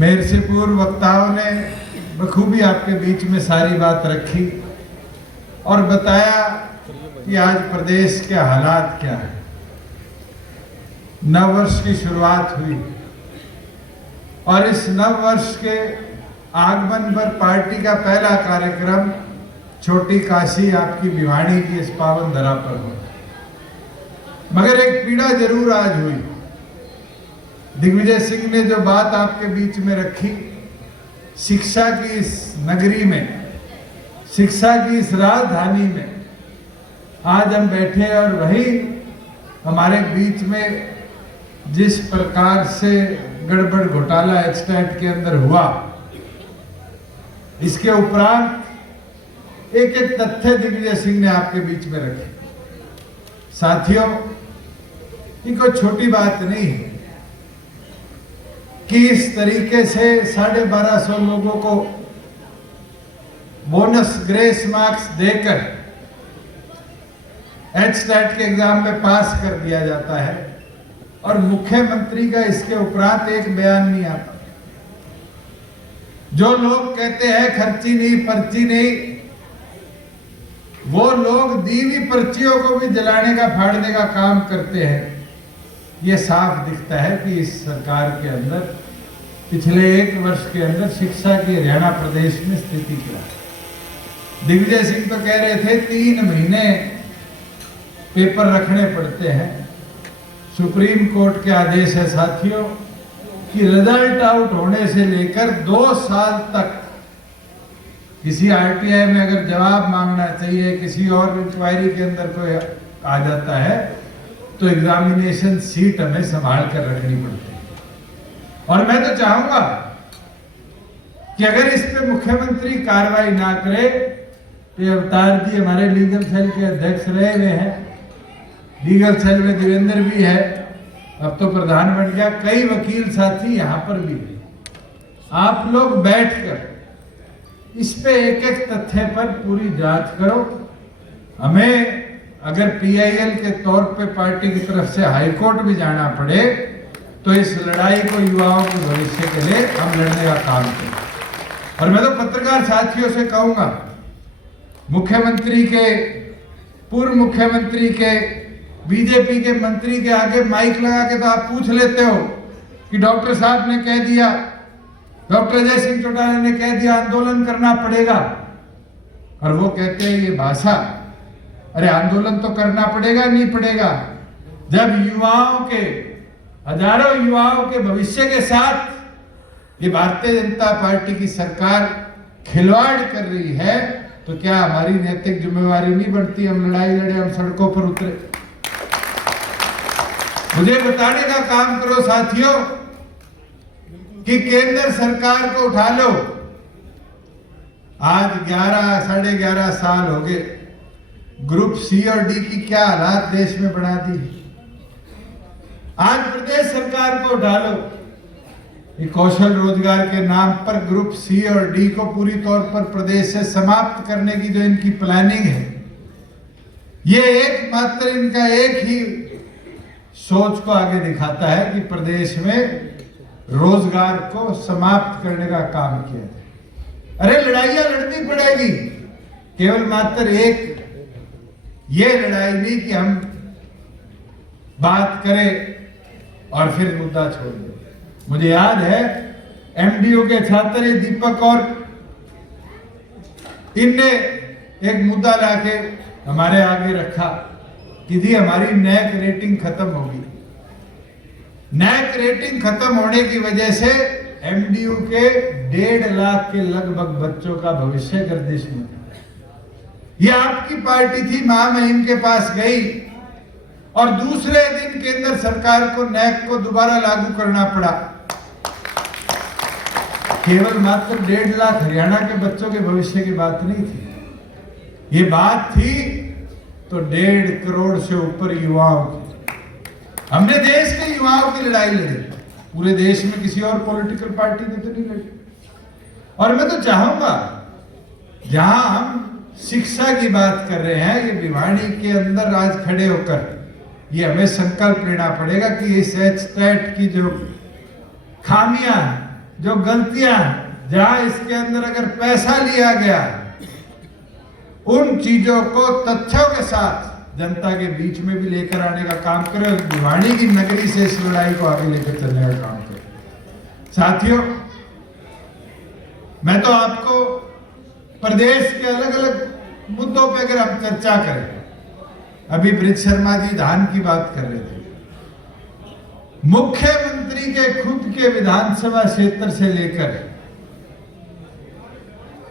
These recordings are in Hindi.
मेरे से पूर्व वक्ताओं ने बखूबी आपके बीच में सारी बात रखी और बताया कि आज प्रदेश के हालात क्या है। नव वर्ष की शुरुआत हुई और इस नव वर्ष के आगमन पर पार्टी का पहला कार्यक्रम छोटी काशी आपकी भिवानी की इस पावन धरा पर हो। मगर एक पीड़ा जरूर आज हुई। दिग्विजय सिंह ने जो बात आपके बीच में रखी, शिक्षा की इस नगरी में, शिक्षा की इस राजधानी में आज हम बैठे और वही हमारे बीच में जिस प्रकार से गड़बड़ घोटाला एचटेट के अंदर हुआ, इसके उपरांत एक एक तथ्य दिग्विजय सिंह ने आपके बीच में रखे। साथियों, ये कोई छोटी बात नहीं है कि इस तरीके से 1250 लोगों को बोनस ग्रेस मार्क्स देकर एचटेट के एग्जाम में पास कर दिया जाता है और मुख्यमंत्री का इसके उपरांत एक बयान नहीं आता। जो लोग कहते हैं खर्ची नहीं पर्ची नहीं, वो लोग दी हुई पर्चियों को भी जलाने का फाड़ने का काम करते हैं। ये साफ दिखता है कि इस सरकार के अंदर पिछले 1 वर्ष के अंदर शिक्षा की हरियाणा प्रदेश में स्थिति क्या है। दिग्विजय सिंह तो कह रहे थे 3 महीने पेपर रखने पड़ते हैं। सुप्रीम कोर्ट के आदेश है साथियों कि रिजल्ट आउट होने से लेकर 2 साल तक किसी आरटीआई में अगर जवाब मांगना चाहिए, किसी और इंक्वायरी के अंदर कोई आ जाता है तो एग्जामिनेशन सीट हमें संभाल कर रखनी पड़ती है। और मैं तो चाहूंगा कि अगर इस पे मुख्यमंत्री कार्रवाई ना करे तो अवतार जी हमारे लीगल सेल के अध्यक्ष रहे हुए हैं, लीगल सेल में देवेंद्र भी है, अब तो प्रधान बन गया, कई वकील साथी यहां पर भी है। आप लोग बैठकर इस पे एक एक तथ्य पर पूरी जांच करो। हमें अगर पीआईएल के तौर पे पार्टी की तरफ से हाईकोर्ट भी जाना पड़े तो इस लड़ाई को युवाओं के भविष्य के लिए हम लड़ने का काम करें। और मैं तो पत्रकार साथियों से कहूंगा, मुख्यमंत्री के, पूर्व मुख्यमंत्री के, बीजेपी के मंत्री के आगे माइक लगा के तो आप पूछ लेते हो कि डॉक्टर साहब ने कह दिया, डॉक्टर अजय सिंह चौटाला ने कह दिया आंदोलन करना पड़ेगा, और वो कहते हैं ये भाषा। अरे आंदोलन तो करना पड़ेगा, नहीं पड़ेगा? जब युवाओं के, हजारों युवाओं के भविष्य के साथ ये भारतीय जनता पार्टी की सरकार खिलवाड़ कर रही है तो क्या हमारी नैतिक जिम्मेवारी नहीं बढ़ती हम लड़ाई लड़े, हम सड़कों पर उतरे? मुझे बताने का काम करो साथियों कि केंद्र सरकार को उठा लो। आज 11-11.5 साल हो गए, ग्रुप सी और डी की क्या हालात देश में बना दी। आज प्रदेश सरकार को उठा लो। ये कौशल रोजगार के नाम पर ग्रुप सी और डी को पूरी तौर पर प्रदेश से समाप्त करने की जो इनकी प्लानिंग है, ये एकमात्र इनका एक ही सोच को आगे दिखाता है कि प्रदेश में रोजगार को समाप्त करने का काम किया जाए। अरे लड़ाइयां लड़नी पड़ेगी, केवल मात्र एक ये लड़ाई नहीं कि हम बात करें और फिर मुद्दा छोड़ दें। मुझे याद है एमडीयू के छात्र दीपक और इनने एक मुद्दा लाके हमारे आगे रखा कि जी हमारी नैक रेटिंग खत्म होगी। नैक रेटिंग खत्म होने की वजह से एमडीयू के 1.5 लाख के लगभग बच्चों का भविष्य गर्दिश में था। ये आपकी पार्टी थी, महामहिम के पास गई और दूसरे दिन केंद्र सरकार को नैक को दोबारा लागू करना पड़ा। केवल मात्र 1.5 लाख हरियाणा के बच्चों के भविष्य की बात नहीं थी, ये बात थी तो 1.5 करोड़ से ऊपर युवाओं की। हमने देश के युवाओं की लड़ाई लड़ी, पूरे देश में किसी और पॉलिटिकल पार्टी ने तो नहीं लड़ी। और मैं तो चाहूंगा जहां हम शिक्षा की बात कर रहे हैं, ये भिवानी के अंदर आज खड़े होकर ये हमें संकल्प लेना पड़ेगा कि इस एचटेट की जो खामियां हैं जो गलतियां, जहां इसके अंदर अगर पैसा लिया गया, उन चीजों को तथ्यों के साथ जनता के बीच में भी लेकर आने का काम करें। भिवाड़ी की नगरी से इस लड़ाई को आगे लेकर चलने का काम करें। साथियों, मैं तो आपको प्रदेश के अलग अलग मुद्दों पे अगर हम चर्चा करें, अभी ब्रिज शर्मा जी धान की बात कर रहे थे, मुख्यमंत्री के खुद के विधानसभा क्षेत्र से लेकर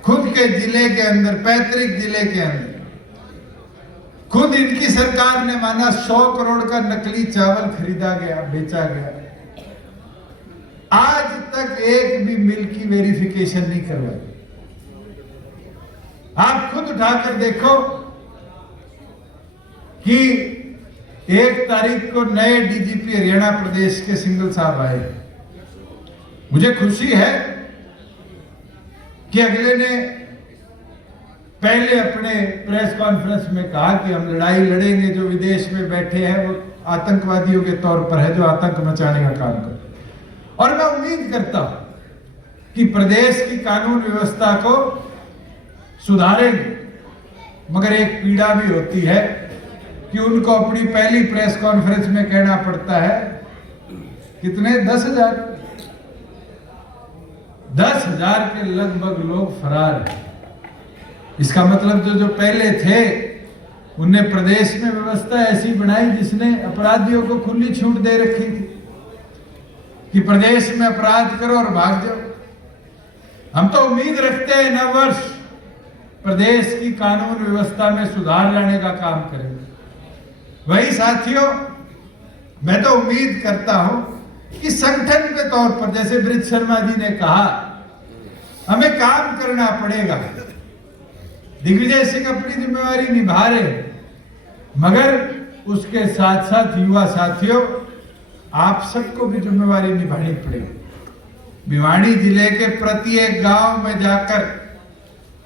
खुद के जिले के अंदर, पैतृक जिले के अंदर, खुद इनकी सरकार ने माना 100 करोड़ का नकली चावल खरीदा गया, बेचा गया। आज तक एक भी मिल की वेरिफिकेशन नहीं करवाई। आप खुद उठाकर देखो कि 1 तारीख को नए डीजीपी हरियाणा प्रदेश के सिंघल साहब आए। मुझे खुशी है कि अगले ने पहले अपने प्रेस कॉन्फ्रेंस में कहा कि हम लड़ाई लड़ेंगे, जो विदेश में बैठे हैं वो आतंकवादियों के तौर पर है, जो आतंक मचाने का काम करते। और मैं उम्मीद करता हूं कि प्रदेश की कानून व्यवस्था को सुधारेंगे। मगर एक पीड़ा भी होती है कि उनको अपनी पहली प्रेस कॉन्फ्रेंस में कहना पड़ता है, कितने 10,000 के लगभग लोग फरार हैं। इसका मतलब जो पहले थे उनने प्रदेश में व्यवस्था ऐसी बनाई जिसने अपराधियों को खुली छूट दे रखी थी कि प्रदेश में अपराध करो और भाग जाओ। हम तो उम्मीद रखते हैं नव वर्ष प्रदेश की कानून व्यवस्था में सुधार लाने का काम करेंगे। वही साथियों, मैं तो उम्मीद करता हूं कि संगठन के तौर पर, जैसे ब्रिज शर्मा जी ने कहा, हमें काम करना पड़ेगा। दिग्विजय सिंह अपनी जिम्मेवारी निभा रहे, मगर उसके साथ साथ युवा साथियों, आप सबको भी जिम्मेवारी निभानी पड़ेगी। भिवाड़ी जिले के प्रत्येक गांव में जाकर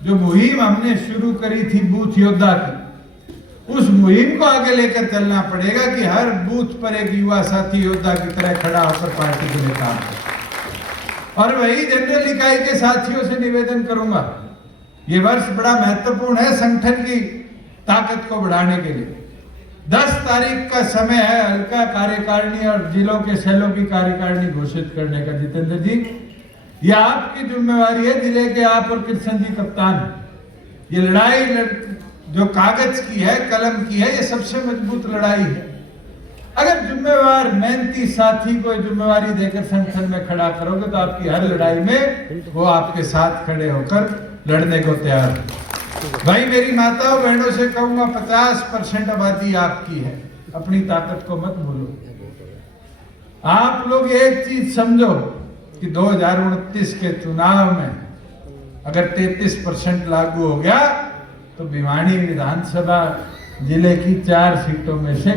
जो मुहिम हमने शुरू करी थी बूथ योद्धा की, उस मुहिम को आगे लेकर चलना पड़ेगा कि हर बूथ पर एक युवा साथी योद्धा की तरह खड़ा होकर पार्टी के लिए काम करे। और वही जनरल इकाई के साथियों से निवेदन करूंगा, ये वर्ष बड़ा महत्वपूर्ण है संगठन की ताकत को बढ़ाने के लिए। 10 तारीख का समय है हल्का कार्यकारिणी और जिलों के सेलों की कार्यकारिणी घोषित करने का। जितेंद्र जी, यह आपकी जिम्मेवारी है, जिले के आप और कृष्ण जी कप्तान। ये लड़ाई जो कागज की है, कलम की है, ये सबसे मजबूत लड़ाई है। अगर जिम्मेवार मेहनती साथी को जिम्मेवारी देकर संगठन में खड़ा करोगे तो आपकी हर लड़ाई में वो आपके साथ खड़े होकर लड़ने को तैयार है। भाई, मेरी माताओं बहनों से कहूंगा, 50% आबादी आपकी है, अपनी ताकत को मत भूलो। आप लोग एक चीज समझो कि 2029 के चुनाव में अगर 33% लागू हो गया तो भिवाड़ी विधानसभा जिले की 4 सीटों में से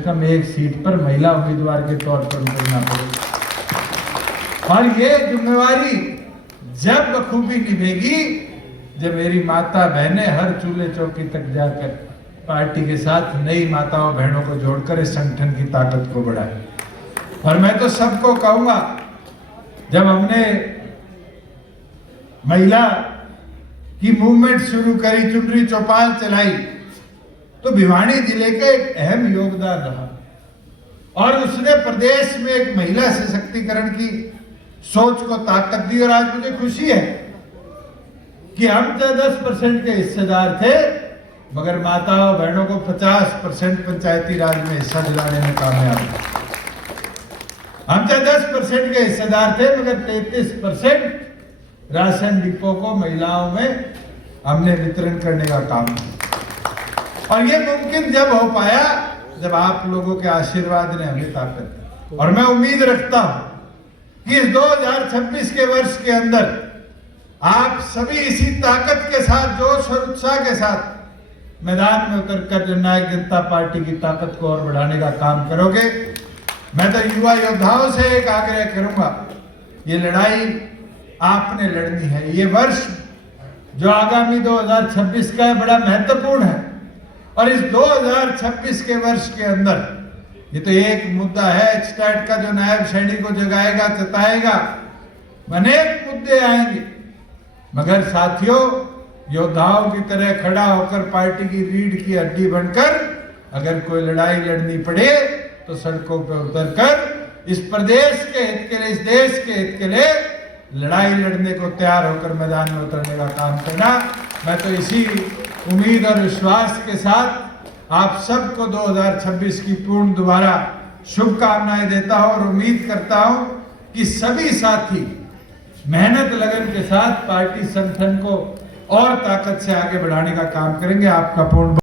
कम 1 सीट पर महिला उम्मीदवार के तौर पर उतरना पड़ेगा। और ये जिम्मेवारी जब बखूबी निभेगी जब मेरी माता बहनें हर चूल्हे चौकी तक जाकर पार्टी के साथ नई माताओं बहनों को जोड़कर इस संगठन की ताकत को बढ़ाए। और मैं तो सबको कहूंगा, जब हमने महिला की मूवमेंट शुरू करी, चुनरी चौपाल चलाई, तो भिवाड़ी जिले का एक अहम योगदान रहा और उसने प्रदेश में एक महिला सशक्तिकरण की सोच को ताकत दी। और आज मुझे खुशी है कि हम तो 10% के हिस्सेदार थे, मगर माताओं बहनों को 50% पंचायती राज में हिस्सा दिलाने में कामयाब हुए। हम तो 10% के हिस्सेदार थे, मगर 33% राशन डिपो को महिलाओं में हमने वितरण करने का काम किया। और ये मुमकिन जब हो पाया जब आप लोगों के आशीर्वाद ने हमें ताकत दी। और मैं उम्मीद रखता हूं कि इस 2026 के वर्ष के अंदर आप सभी इसी ताकत के साथ, जोश और उत्साह के साथ मैदान में उतरकर जननायक जनता पार्टी की ताकत को और बढ़ाने का काम करोगे। मैं तो युवा योद्धाओं से एक आग्रह करूंगा, ये लड़ाई आपने लड़नी है। ये वर्ष जो आगामी 2026 का है बड़ा महत्वपूर्ण है और इस 2026 के वर्ष के अंदर ये तो एक मुद्दा है, स्टैट का जो नायब सैनिक को जगाएगा, चताएगा, अनेक मुद्दे आएंगे, मगर साथियों, योद्धाओं की तरह खड़ा होकर पार्टी की रीढ़ की हड्डी बनकर अगर कोई लड़ाई लड़नी पड़े तो सड़कों पर उतरकर इस प्रदेश के हित के लिए, इस देश के हित के लिए लड़ाई लड़ने को तैयार होकर मैदान में उतरने का काम करना। मैं तो इसी उम्मीद और विश्वास के साथ आप सबको 2026 की पूर्ण दोबारा शुभकामनाएं देता हूं और उम्मीद करता हूं कि सभी साथी मेहनत लगन के साथ पार्टी संगठन को और ताकत से आगे बढ़ाने का काम करेंगे। आपका पूर्ण